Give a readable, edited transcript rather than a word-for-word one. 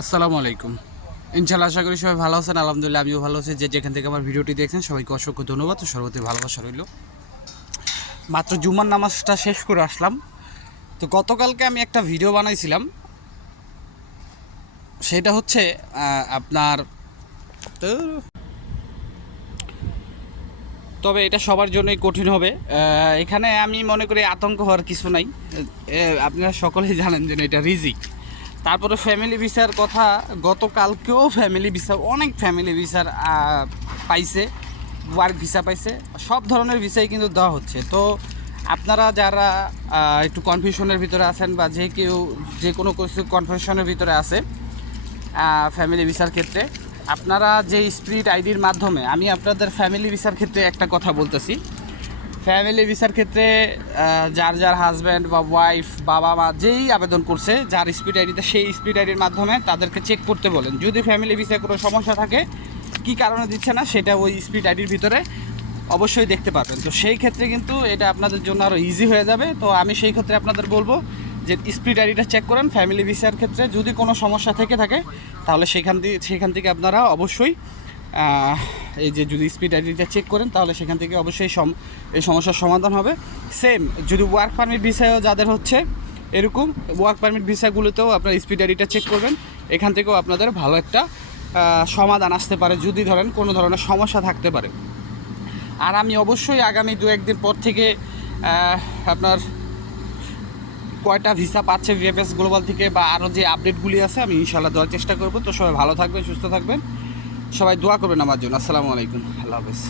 আসসালামু আলাইকুম। ইনশাআল্লাহ আশা করি সবাই ভালো আছেন। আলহামদুলিল্লাহ আমিও ভালো আছি। যেখান থেকে আমার ভিডিওটি দেখছেন সবাইকে অসংখ্য ধন্যবাদ ও সর্বতি ভালোবাসা রইল। মাত্র জুমার নামাজটা শেষ করে আসলাম। তো গতকালকে আমি একটা ভিডিও বানাইছিলাম, সেটা হচ্ছে আপনার তো তবে এটা সবার জন্যই কঠিন হবে। এখানে আমি মনে করি আতঙ্ক হওয়ার কিছু নাই। আপনারা সকলেই জানেন যে এটা রিজিক। তারপরে ফ্যামিলি ভিসার কথা, গতকালকেও ফ্যামিলি ভিসা, অনেক ফ্যামিলি ভিসার পাইছে, ওয়ার্ক ভিসা পাইছে, সব ধরনের ভিসাই কিন্তু দেওয়া হচ্ছে। তো আপনারা যারা একটু কনফিউশনের ভিতরে আছেন বা যে কোনো কিছু কনফিউশনের ভিতরে আছে ফ্যামিলি ভিসার ক্ষেত্রে, আপনারা যে স্পিরিট আইডির মাধ্যমে, আমি আপনাদের ফ্যামিলি ভিসার ক্ষেত্রে একটা কথা বলতেছি। ফ্যামিলি ভিসার ক্ষেত্রে যার যার হাজব্যান্ড বা ওয়াইফ, বাবা মা যেই আবেদন করছে, যার স্পিড আইডিতে, সেই স্পিড আইডির মাধ্যমে তাদেরকে চেক করতে বলেন। যদি ফ্যামিলি ভিসায় কোনো সমস্যা থাকে, কী কারণে দিচ্ছে না, সেটা ওই স্পিড আইডির ভিতরে অবশ্যই দেখতে পাবেন। তো সেই ক্ষেত্রে কিন্তু এটা আপনাদের জন্য আরও ইজি হয়ে যাবে। তো আমি সেই ক্ষেত্রে আপনাদের বলবো যে স্পিড আইডিটা চেক করেন। ফ্যামিলি ভিসার ক্ষেত্রে যদি কোনো সমস্যা থেকে থাকে, তাহলে সেখান থেকে আপনারা অবশ্যই এই যে যদি স্পিড আইডিটা চেক করেন, তাহলে সেখান থেকে অবশ্যই এই সমস্যার সমাধান হবে। সেম যদি ওয়ার্ক পারমিট ভিসায়ও যাদের হচ্ছে এরকম, ওয়ার্ক পারমিট ভিসাগুলোতেও আপনার স্পিড আইডিটা চেক করবেন। এখান থেকেও আপনাদের ভালো একটা সমাধান আসতে পারে, যদি ধরেন কোনো ধরনের সমস্যা থাকতে পারে। আর আমি অবশ্যই আগামী 2-1 দিন পর থেকে আপনার কয়টা ভিসা পাচ্ছে ভিএফএস গ্লোবাল থেকে বা আরও যে আপডেটগুলি আছে, আমি ইনশাআল্লাহ দেওয়ার চেষ্টা করব। তো সবাই ভালো থাকবেন, সুস্থ থাকবেন, সবাই দোয়া করবেন আমার জন্য। আসসালামু আলাইকুম, আল্লাহ হাফেজ।